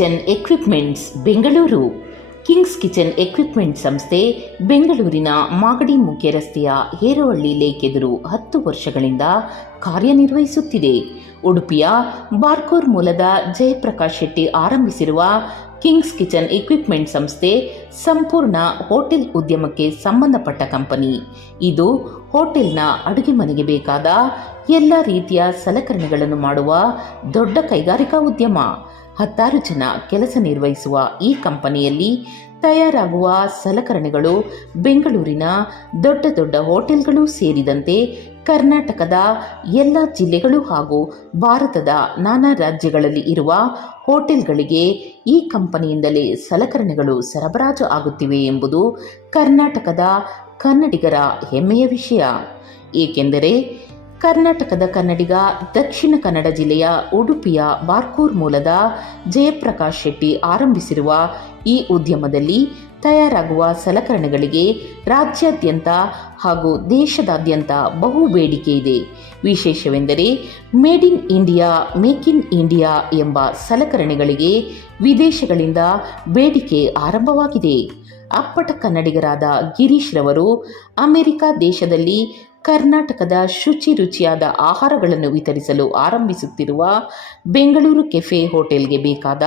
Kitchen equipments Bengaluru. Kings kitchen equipment ಸಂಸ್ಥೆ ಬೆಂಗಳೂರಿನ ಮಾಗಡಿ ಮುಖ್ಯ ರಸ್ತೆಯ ಹೇರೋಹಳ್ಳಿ ಲೇಕ್ ಎದುರು 10 ವರ್ಷಗಳಿಂದ ಕಾರ್ಯನಿರ್ವಹಿಸುತ್ತಿದೆ. ಉಡುಪಿಯ ಬಾರ್ಕೋರ್ ಮೂಲದ ಜಯಪ್ರಕಾಶ್ ಶೆಟ್ಟಿ ಆರಂಭಿಸಿರುವ ಕಿಂಗ್ಸ್ ಕಿಚನ್ ಎಕ್ವಿಪ್ಮೆಂಟ್ ಸಂಸ್ಥೆ ಸಂಪೂರ್ಣ ಹೋಟೆಲ್ ಉದ್ಯಮಕ್ಕೆ ಸಂಬಂಧಪಟ್ಟ ಕಂಪನಿ. ಇದು ಹೋಟೆಲ್ನ ಅಡುಗೆ ಮನೆಗೆ ಬೇಕಾದ ಎಲ್ಲ ರೀತಿಯ ಸಲಕರಣೆಗಳನ್ನು ಮಾಡುವ ದೊಡ್ಡ ಕೈಗಾರಿಕಾ ಉದ್ಯಮ. 16 ಜನ ಕೆಲಸ ನಿರ್ವಹಿಸುವ ಈ ಕಂಪನಿಯಲ್ಲಿ ತಯಾರಾಗುವ ಸಲಕರಣೆಗಳು ಬೆಂಗಳೂರಿನ ದೊಡ್ಡ ದೊಡ್ಡ ಹೋಟೆಲ್ಗಳು ಸೇರಿದಂತೆ ಕರ್ನಾಟಕದ ಎಲ್ಲ ಜಿಲ್ಲೆಗಳು ಹಾಗೂ ಭಾರತದ ನಾನಾ ರಾಜ್ಯಗಳಲ್ಲಿ ಇರುವ ಹೋಟೆಲ್ಗಳಿಗೆ ಈ ಕಂಪನಿಯಿಂದಲೇ ಸಲಕರಣೆಗಳು ಸರಬರಾಜು ಆಗುತ್ತಿವೆ ಎಂಬುದು ಕರ್ನಾಟಕದ ಕನ್ನಡಿಗರ ಹೆಮ್ಮೆಯ ವಿಷಯ. ಏಕೆಂದರೆ ಕರ್ನಾಟಕದ ಕನ್ನಡಿಗ ದಕ್ಷಿಣ ಕನ್ನಡ ಜಿಲ್ಲೆಯ ಉಡುಪಿಯ ಬಾರ್ಕೂರ್ ಮೂಲದ ಜಯಪ್ರಕಾಶ್ ಶೆಟ್ಟಿ ಆರಂಭಿಸಿರುವ ಈ ಉದ್ಯಮದಲ್ಲಿ ತಯಾರಾಗುವ ಸಲಕರಣೆಗಳಿಗೆ ರಾಜ್ಯಾದ್ಯಂತ ಹಾಗೂ ದೇಶದಾದ್ಯಂತ ಬಹು ಬೇಡಿಕೆ ಇದೆ. ವಿಶೇಷವೆಂದರೆ made in India, make in India ಎಂಬ ಸಲಕರಣೆಗಳಿಗೆ ವಿದೇಶಗಳಿಂದ ಬೇಡಿಕೆ ಆರಂಭವಾಗಿದೆ. ಅಪ್ಪಟ ಕನ್ನಡಿಗರಾದ ಗಿರೀಶ್ ರವರು ಅಮೆರಿಕ ದೇಶದಲ್ಲಿ ಕರ್ನಾಟಕದ ಶುಚಿ ರುಚಿಯಾದ ಆಹಾರಗಳನ್ನು ವಿತರಿಸಲು ಆರಂಭಿಸುತ್ತಿರುವ ಬೆಂಗಳೂರು ಕೆಫೆ ಹೋಟೆಲ್ಗೆ ಬೇಕಾದ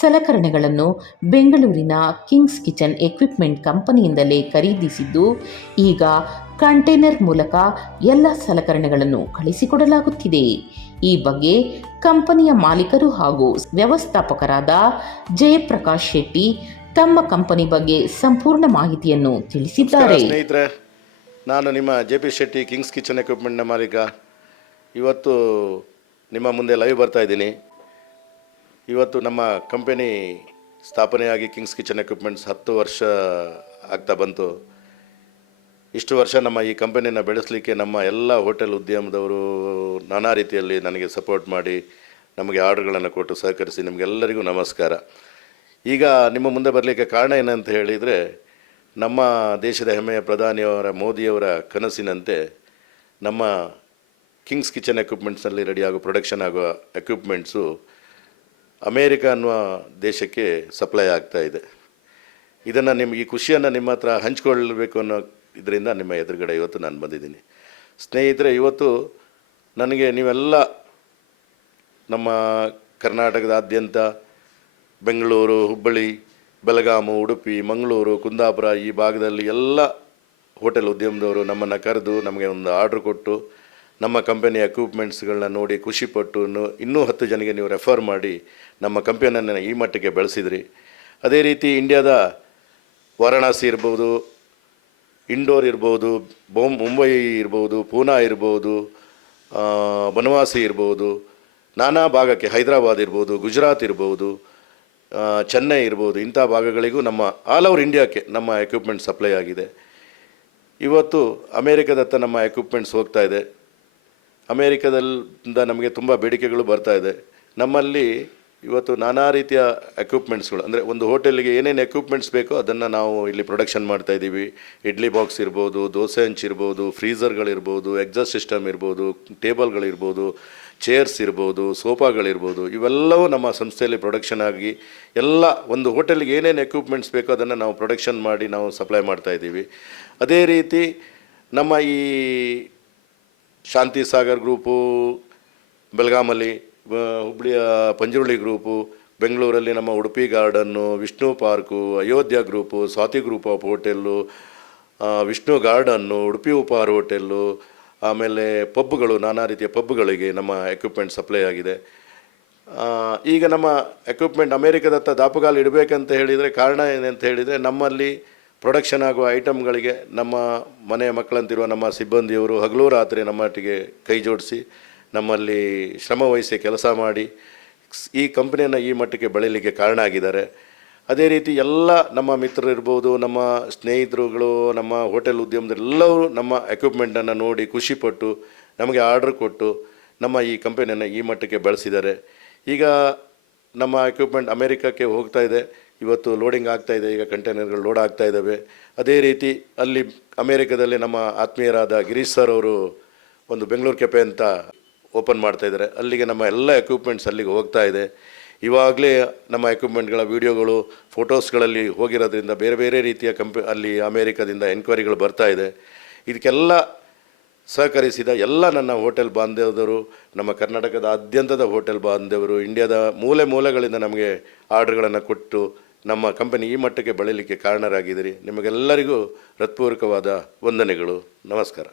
ಸಲಕರಣೆಗಳನ್ನು ಬೆಂಗಳೂರಿನ ಕಿಂಗ್ಸ್ ಕಿಚನ್ ಎಕ್ವಿಪ್ಮೆಂಟ್ ಕಂಪನಿಯಿಂದಲೇ ಖರೀದಿಸಿದ್ದು, ಈಗ ಕಂಟೈನರ್ ಮೂಲಕ ಎಲ್ಲ ಸಲಕರಣೆಗಳನ್ನು ಕಳಿಸಿಕೊಡಲಾಗುತ್ತಿದೆ. ಈ ಬಗ್ಗೆ ಕಂಪನಿಯ ಮಾಲೀಕರು ಹಾಗೂ ವ್ಯವಸ್ಥಾಪಕರಾದ ಜಯಪ್ರಕಾಶ್ ಶೆಟ್ಟಿ ತಮ್ಮ ಕಂಪನಿ ಬಗ್ಗೆ ಸಂಪೂರ್ಣ ಮಾಹಿತಿಯನ್ನು ತಿಳಿಸಿದ್ದಾರೆ. ನಾನು ನಿಮ್ಮ JP ಶೆಟ್ಟಿ ಕಿಂಗ್ಸ್ ಕಿಚನ್ ಎಕ್ವಿಪ್ಮೆಂಟ್ನ ಮಾಲೀಕ. ಇವತ್ತು ನಿಮ್ಮ ಮುಂದೆ ಲೈವ್ ಬರ್ತಾ ಇದ್ದೀನಿ. ಇವತ್ತು ನಮ್ಮ ಕಂಪನಿ ಸ್ಥಾಪನೆಯಾಗಿ ಕಿಂಗ್ಸ್ ಕಿಚನ್ ಎಕ್ವಿಪ್ಮೆಂಟ್ಸ್ 10 ವರ್ಷ ಆಗ್ತಾ ಬಂತು. ಇಷ್ಟು ವರ್ಷ ನಮ್ಮ ಈ ಕಂಪನಿನ ಬೆಳೆಸಲಿಕ್ಕೆ ನಮ್ಮ ಎಲ್ಲ ಹೋಟೆಲ್ ಉದ್ಯಮದವರು ನಾನಾ ರೀತಿಯಲ್ಲಿ ನನಗೆ ಸಪೋರ್ಟ್ ಮಾಡಿ ನಮಗೆ ಆರ್ಡರ್ಗಳನ್ನು ಕೊಟ್ಟು ಸಹಕರಿಸಿ ನಿಮಗೆಲ್ಲರಿಗೂ ನಮಸ್ಕಾರ. ಈಗ ನಿಮ್ಮ ಮುಂದೆ ಬರಲಿಕ್ಕೆ ಕಾರಣ ಏನಂತ ಹೇಳಿದರೆ, ನಮ್ಮ ದೇಶದ ಹೆಮ್ಮೆಯ ಪ್ರಧಾನಿಯವರ ಮೋದಿಯವರ ಕನಸಿನಂತೆ ನಮ್ಮ ಕಿಂಗ್ಸ್ ಕಿಚನ್ ಎಕ್ವಿಪ್ಮೆಂಟ್ಸ್ನಲ್ಲಿ ರೆಡಿಯಾಗೋ ಪ್ರೊಡಕ್ಷನ್ ಆಗುವ ಎಕ್ವಿಪ್ಮೆಂಟ್ಸು ಅಮೇರಿಕ ಅನ್ನುವ ದೇಶಕ್ಕೆ ಸಪ್ಲೈ ಆಗ್ತಾ ಇದೆ. ಇದನ್ನು ಈ ಖುಷಿಯನ್ನು ನಿಮ್ಮ ಹತ್ರ ಹಂಚ್ಕೊಳ್ಬೇಕು ಅನ್ನೋ ಇದರಿಂದ ನಿಮ್ಮ ಎದುರುಗಡೆ ಇವತ್ತು ನಾನು ಬಂದಿದ್ದೀನಿ. ಸ್ನೇಹಿತರೆ, ಇವತ್ತು ನನಗೆ ನೀವೆಲ್ಲ ನಮ್ಮ ಕರ್ನಾಟಕದಾದ್ಯಂತ ಬೆಂಗಳೂರು, ಹುಬ್ಬಳ್ಳಿ, ಬೆಳಗಾಮು, ಉಡುಪಿ, ಮಂಗಳೂರು, ಕುಂದಾಪುರ ಈ ಭಾಗದಲ್ಲಿ ಎಲ್ಲ ಹೋಟೆಲ್ ಉದ್ಯಮದವರು ನಮ್ಮನ್ನು ಕರೆದು ನಮಗೆ ಒಂದು ಆರ್ಡ್ರ್ ಕೊಟ್ಟು ನಮ್ಮ ಕಂಪನಿಯ ಎಕ್ವಿಪ್ಮೆಂಟ್ಸ್ಗಳನ್ನ ನೋಡಿ ಖುಷಿಪಟ್ಟು ಇನ್ನೂ 10 ಜನಕ್ಕೆ ನೀವು ರೆಫರ್ ಮಾಡಿ ನಮ್ಮ ಕಂಪನಿಯನ್ನು ಈ ಮಟ್ಟಿಗೆ ಬೆಳೆಸಿದ್ರಿ. ಅದೇ ರೀತಿ ಇಂಡಿಯಾದ ವಾರಣಾಸಿ ಇರ್ಬೋದು, ಇಂಡೋರ್ ಇರ್ಬೋದು, ಮುಂಬೈ ಇರ್ಬೋದು, ಪೂನಾ ಇರ್ಬೋದು, ಬನವಾಸಿ ಇರ್ಬೋದು, ನಾನಾ ಭಾಗಕ್ಕೆ ಹೈದರಾಬಾದ್ ಇರ್ಬೋದು, ಗುಜರಾತ್ ಇರ್ಬೋದು, ಚೆನ್ನೈ ಇರ್ಬೋದು, ಇಂಥ ಭಾಗಗಳಿಗೂ ನಮ್ಮ ಆಲ್ ಓವರ್ ಇಂಡಿಯಾಕ್ಕೆ ನಮ್ಮ ಎಕ್ವಿಪ್ಮೆಂಟ್ ಸಪ್ಲೈ ಆಗಿದೆ. ಇವತ್ತು ಅಮೇರಿಕದತ್ತ ನಮ್ಮ ಎಕ್ವಿಪ್ಮೆಂಟ್ಸ್ ಹೋಗ್ತಾ ಇದೆ. ಅಮೇರಿಕದಿಂದ ನಮಗೆ ತುಂಬ ಬೇಡಿಕೆಗಳು ಬರ್ತಾ ಇದೆ. ನಮ್ಮಲ್ಲಿ ಇವತ್ತು ನಾನಾ ರೀತಿಯ ಎಕ್ವಿಪ್ಮೆಂಟ್ಸ್ಗಳು, ಅಂದರೆ ಒಂದು ಹೋಟೆಲಿಗೆ ಏನೇನು ಎಕ್ವಿಪ್ಮೆಂಟ್ಸ್ ಬೇಕೋ ಅದನ್ನು ನಾವು ಇಲ್ಲಿ ಪ್ರೊಡಕ್ಷನ್ ಮಾಡ್ತಾಯಿದ್ದೀವಿ. ಇಡ್ಲಿ ಬಾಕ್ಸ್ ಇರ್ಬೋದು, ದೋಸೆ ಹಂಚ್ ಇರ್ಬೋದು, ಫ್ರೀಝರ್ಗಳಿರ್ಬೋದು, ಎಕ್ಸಾಸ್ಟ್ ಸಿಸ್ಟಮ್ ಇರ್ಬೋದು, ಟೇಬಲ್ಗಳಿರ್ಬೋದು, ಚೇರ್ಸ್ ಇರ್ಬೋದು, ಸೋಫಾಗಳಿರ್ಬೋದು, ಇವೆಲ್ಲವೂ ನಮ್ಮ ಸಂಸ್ಥೆಯಲ್ಲಿ ಪ್ರೊಡಕ್ಷನ್ ಆಗಿ ಎಲ್ಲ ಒಂದು ಹೋಟೆಲ್ಗೆ ಏನೇನು ಎಕ್ವಿಪ್ಮೆಂಟ್ಸ್ ಬೇಕೋ ಅದನ್ನು ನಾವು ಪ್ರೊಡಕ್ಷನ್ ಮಾಡಿ ನಾವು ಸಪ್ಲೈ ಮಾಡ್ತಾಯಿದ್ದೀವಿ. ಅದೇ ರೀತಿ ನಮ್ಮ ಈ ಶಾಂತಿ ಸಾಗರ್ ಗ್ರೂಪು ಬೆಳಗಾಮಲ್ಲಿ, ಹುಬ್ಬಳ್ಳಿಯ ಪಂಜುರ್ಳಿ ಗ್ರೂಪು, ಬೆಂಗಳೂರಲ್ಲಿ ನಮ್ಮ Udupi garden, Vishnu park, Ayodhya group, Swati group of hotel, Vishnu garden, Udupi Upahara hotel, ಆಮೇಲೆ ಪಬ್ಗಳು, ನಾನಾ ರೀತಿಯ ಪಬ್ಗಳಿಗೆ ನಮ್ಮ ಎಕ್ವಿಪ್ಮೆಂಟ್ ಸಪ್ಲೈ ಆಗಿದೆ. ಈಗ ನಮ್ಮ ಎಕ್ವಿಪ್ಮೆಂಟ್ ಅಮೇರಿಕದತ್ತ ದಾಪುಗಾಲು ಇಡಬೇಕಂತ ಹೇಳಿದರೆ ಕಾರಣ ಏನಂತ ಹೇಳಿದರೆ, ನಮ್ಮಲ್ಲಿ ಪ್ರೊಡಕ್ಷನ್ ಆಗುವ ಐಟಮ್ಗಳಿಗೆ ನಮ್ಮ ಮನೆಯ ಮಕ್ಕಳಂತಿರುವ ನಮ್ಮ ಸಿಬ್ಬಂದಿಯವರು ಹಗಲು ರಾತ್ರಿ ನಮ್ಮೊಟ್ಟಿಗೆ ಕೈ ಜೋಡಿಸಿ ನಮ್ಮಲ್ಲಿ ಶ್ರಮವಹಿಸಿ ಕೆಲಸ ಮಾಡಿ ಈ ಕಂಪನಿಯನ್ನು ಈ ಮಟ್ಟಕ್ಕೆ ಬೆಳೀಲಿಕ್ಕೆ ಕಾರಣ ಆಗಿದ್ದಾರೆ. ಅದೇ ರೀತಿ ಎಲ್ಲ ನಮ್ಮ ಮಿತ್ರರಿರ್ಬೋದು, ನಮ್ಮ ಸ್ನೇಹಿತರುಗಳು, ನಮ್ಮ ಹೋಟೆಲ್ ಉದ್ಯಮದೆಲ್ಲರೂ ನಮ್ಮ ಎಕ್ವಿಪ್ಮೆಂಟನ್ನು ನೋಡಿ ಖುಷಿಪಟ್ಟು ನಮಗೆ ಆರ್ಡ್ರ್ ಕೊಟ್ಟು ನಮ್ಮ ಈ ಕಂಪನಿಯನ್ನು ಈ ಮಟ್ಟಕ್ಕೆ ಬೆಳೆಸಿದ್ದಾರೆ. ಈಗ ನಮ್ಮ ಎಕ್ವಿಪ್ಮೆಂಟ್ ಅಮೇರಿಕಕ್ಕೆ ಹೋಗ್ತಾ ಇದೆ. ಇವತ್ತು ಲೋಡಿಂಗ್ ಆಗ್ತಾಯಿದೆ. ಈಗ ಕಂಟೈನರ್ಗಳು ಲೋಡ್ ಆಗ್ತಾ ಇದ್ದಾವೆ. ಅದೇ ರೀತಿ ಅಲ್ಲಿ ಅಮೇರಿಕದಲ್ಲಿ ನಮ್ಮ ಆತ್ಮೀಯರಾದ ಗಿರೀಶ್ ಸರ್ ಅವರು ಒಂದು ಬೆಂಗಳೂರು ಕೆಫೆ ಅಂತ ಓಪನ್ ಮಾಡ್ತಾಯಿದ್ದಾರೆ. ಅಲ್ಲಿಗೆ ನಮ್ಮ ಎಲ್ಲ ಎಕ್ವಿಪ್ಮೆಂಟ್ಸ್ ಅಲ್ಲಿಗೆ ಹೋಗ್ತಾ ಇದೆ. ಇವಾಗಲೇ ನಮ್ಮ ಎಕ್ವಿಪ್ಮೆಂಟ್ಗಳ ವೀಡಿಯೋಗಳು ಫೋಟೋಸ್ಗಳಲ್ಲಿ ಹೋಗಿರೋದ್ರಿಂದ ಬೇರೆ ಬೇರೆ ರೀತಿಯ ಅಲ್ಲಿ ಅಮೇರಿಕಾದಿಂದ ಎನ್ಕ್ವೈರಿಗಳು ಬರ್ತಾ ಇದೆ. ಇದಕ್ಕೆಲ್ಲ ಸಹಕರಿಸಿದ ಎಲ್ಲ ನನ್ನ ಹೋಟೆಲ್ ಬಾಂಧವರು, ನಮ್ಮ ಕರ್ನಾಟಕದಾದ್ಯಂತದ ಹೋಟೆಲ್ ಬಾಂಧವರು, ಇಂಡಿಯಾದ ಮೂಲೆ ಮೂಲೆಗಳಿಂದ ನಮಗೆ ಆರ್ಡ್ರ್ಗಳನ್ನು ಕೊಟ್ಟು ನಮ್ಮ ಕಂಪನಿ ಈ ಮಟ್ಟಕ್ಕೆ ಬೆಳೀಲಿಕ್ಕೆ ಕಾರಣರಾಗಿದ್ದೀರಿ. ನಿಮಗೆಲ್ಲರಿಗೂ ಹೃತ್ಪೂರ್ವಕವಾದ ವಂದನೆಗಳು. ನಮಸ್ಕಾರ.